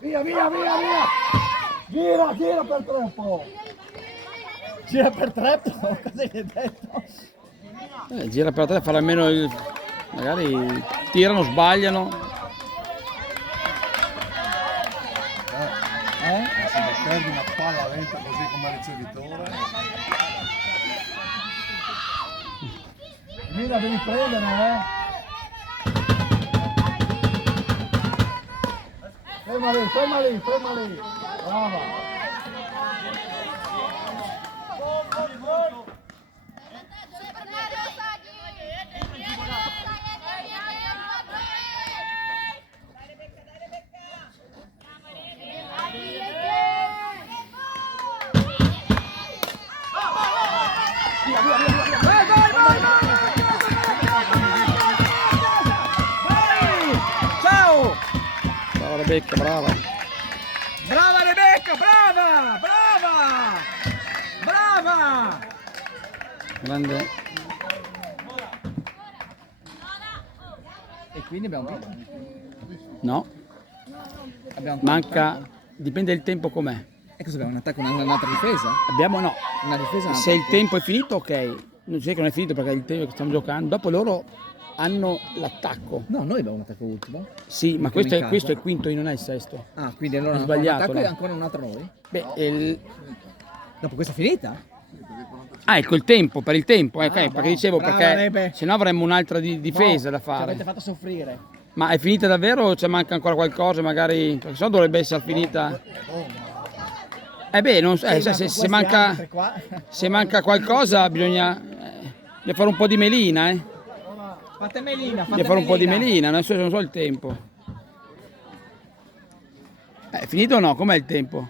Via, via, via, via! Gira, gira per troppo! Gira per troppo? Cosa hai detto? Gira per te, fare almeno il... magari tirano, sbagliano. Se mi perdi una palla lenta così come ricevitore. Mira, devi prendere, Ferma lì, ferma lì, ferma lì. Brava. Brava Rebecca, brava. Brava Rebecca, brava, brava, brava. Grande. E quindi abbiamo vinto? No, Abbiamo manca, dipende il tempo com'è. E cosa abbiamo? Un attacco, un'altra difesa? Abbiamo no. Una difesa? Se il tempo è finito, ok. Non c'è che non è finito perché è il tempo che stiamo giocando. Dopo loro hanno l'attacco. No, noi abbiamo un attacco ultimo. Sì, ma Giochiamo in questo è casa. quinto, non è il sesto. Ah, quindi allora Ho ancora un sbagliato, attacco e no? ancora un altro noi? Beh, Dopo questa è finita? ah, ecco il tempo, per il tempo, ok, bravo, perché dicevo, brava, perché Rebe. se no avremmo un'altra difesa da Ci avete fare. fatto soffrire. Ma è finita davvero o c'è manca ancora qualcosa, magari? Perché se no dovrebbe essere finita. Beh, non, se manca qualcosa bisogna fare un po' di melina, Fate melina, fate Bisogna fare un po' di melina. melina, non so il tempo. È finito o no? Com'è il tempo?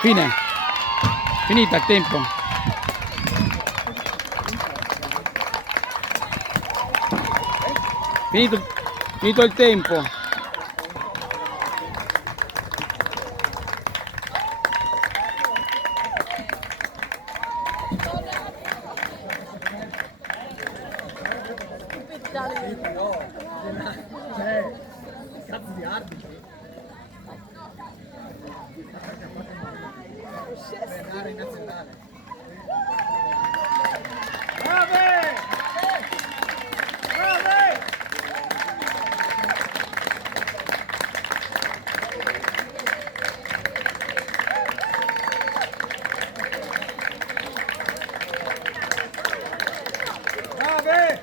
Fine. Finita il tempo. Finito il tempo. Cazzo di arbitro. Andare in nazionale. Brave! Brave! Brave!